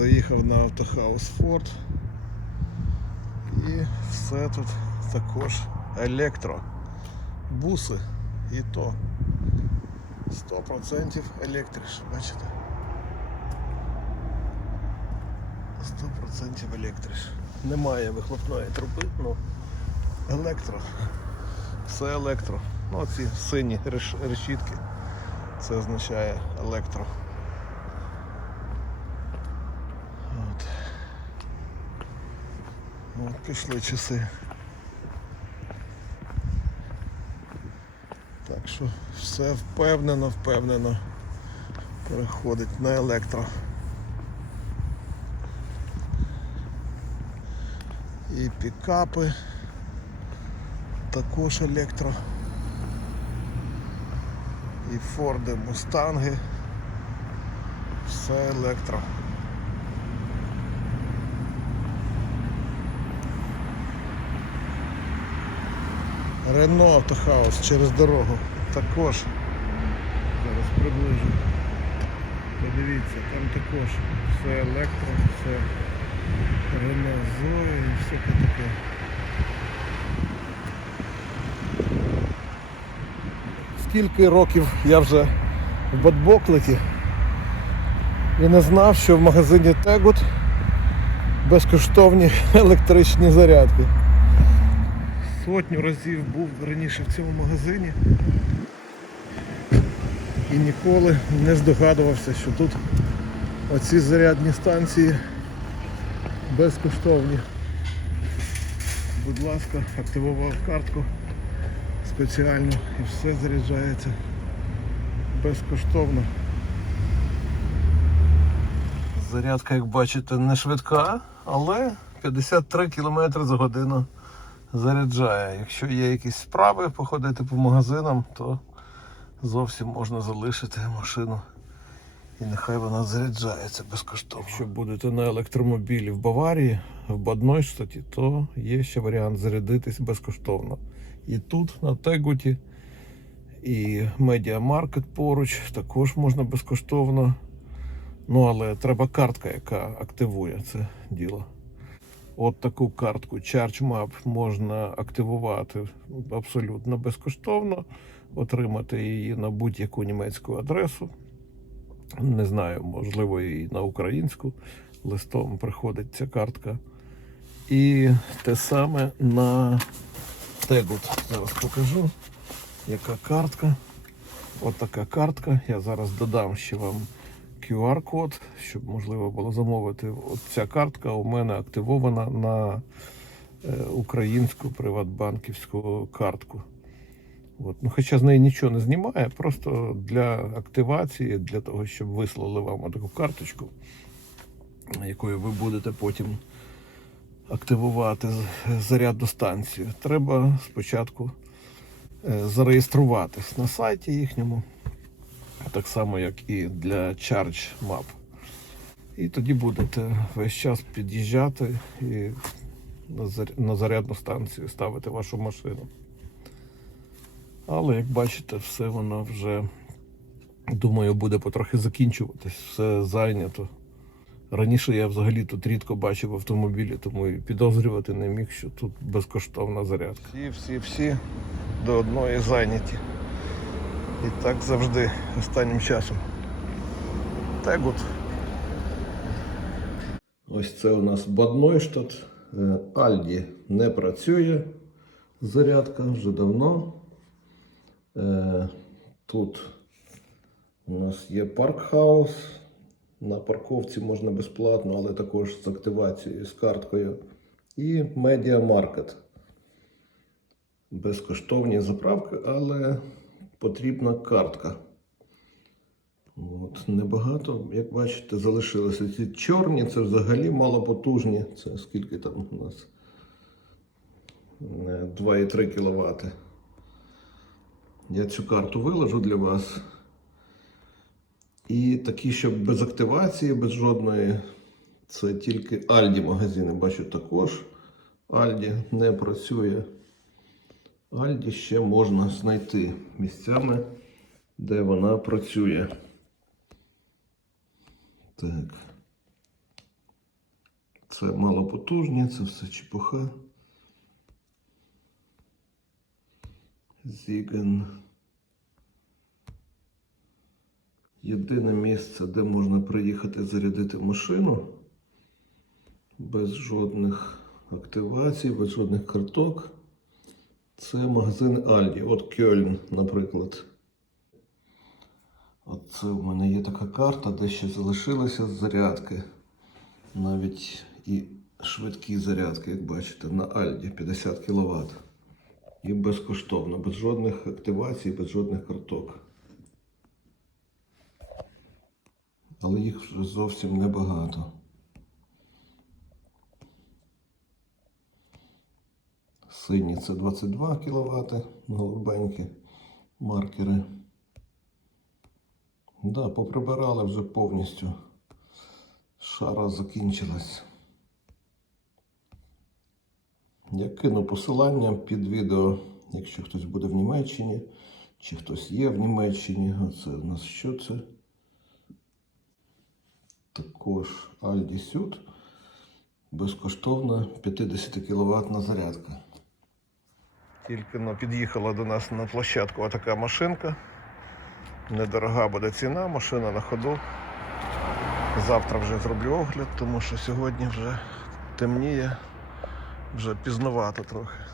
Заїхав на автохаус Форд. І все тут також електро. Буси і то 100% електриш, бачите? 100% електриш. Немає вихлопної труби, ну електро. Все електро. Ну ці сині решітки. Це означає електро. От пішли часи. Так що все впевнено, впевнено переходить на електро. І пікапи також електро. І Форди, Мустанги. Все електро. Рено Автохаус через дорогу також. Зараз приближу. Подивіться, там також все електро, все Рено Зоя і все таке. Скільки років я вже в Бадбоклеті і не знав, що в магазині Тегут безкоштовні електричні зарядки. Сотню разів був раніше в цьому магазині і ніколи не здогадувався, що тут оці зарядні станції безкоштовні. Будь ласка, активував картку спеціально і все заряджається безкоштовно. Зарядка, як бачите, не швидка, але 53 км за годину заряджає. Якщо є якісь справи походити по магазинам, то зовсім можна залишити машину. І нехай вона заряджається безкоштовно. Якщо будете на електромобілі в Баварії, в Баднойштаті, то є ще варіант зарядитись безкоштовно. І тут, на Тегуті, і Медіамаркет поруч також можна безкоштовно. Ну, але треба картка, яка активує це діло. От таку картку ChargeMap можна активувати абсолютно безкоштовно, отримати її на будь-яку німецьку адресу. Не знаю, можливо, і на українську листом приходить ця картка. І те саме на Тегут. Зараз покажу, яка картка. От картка. Я зараз додам ще вам QR-код, щоб можливо було замовити. От ця картка у мене активована на е, українську приватбанківську картку. От. Ну, хоча з неї нічого не знімає, просто для активації, для того, щоб вислали вам таку карточку, якою ви будете потім активувати зарядну станцію. Треба спочатку е, зареєструватись на сайті їхньому, так само, як і для ChargeMap. І тоді будете весь час під'їжджати і на зарядну станцію ставити вашу машину. Але як бачите, все воно вже, думаю, буде потрохи закінчуватись, все зайнято. Раніше я взагалі тут рідко бачив автомобілі, тому і підозрювати не міг, що тут безкоштовна зарядка. Всі, всі, всі до одної зайняті. І так завжди останнім часом. Тегут. Ось це у нас Баднойштадт. Е, Альді не працює. Зарядка вже давно. Е, Тут у нас є паркхаус. На парковці можна безплатно, але також з активацією, з карткою. І медіамаркет. Безкоштовні заправки, але потрібна картка. От, небагато, як бачите, залишилося. Ці чорні, це взагалі малопотужні. Це скільки там у нас? Е, 2,3 кВт. Я цю карту виложу для вас. І такі, щоб без активації, без жодної, це тільки Альді магазини. Бачу також. Альді не працює. Альді ще можна знайти місцями, де вона працює. Так. Це малопотужні, це все чепуха. Зіген. Єдине місце, де можна приїхати зарядити машину без жодних активацій, без жодних карток. Це магазин Альді. От Кьольн, наприклад. Оце в мене є така карта, де ще залишилися зарядки. Навіть і швидкі зарядки, як бачите, на Альді 50 кВт. І безкоштовно, без жодних активацій, без жодних карток. Але їх вже зовсім небагато. Сині це 22 кВт, голубенькі маркери. Да, поприбирали вже повністю. Шара закінчилась. Я кину посилання під відео, якщо хтось буде в Німеччині, чи хтось є в Німеччині. Оце у нас що це? Також Aldi Süd. Безкоштовна 50 кВт зарядка. Тільки но під'їхала до нас на площадку така машинка. Недорога буде ціна, машина на ходу. Завтра вже зроблю огляд, тому що сьогодні вже темніє, вже пізнувато трохи.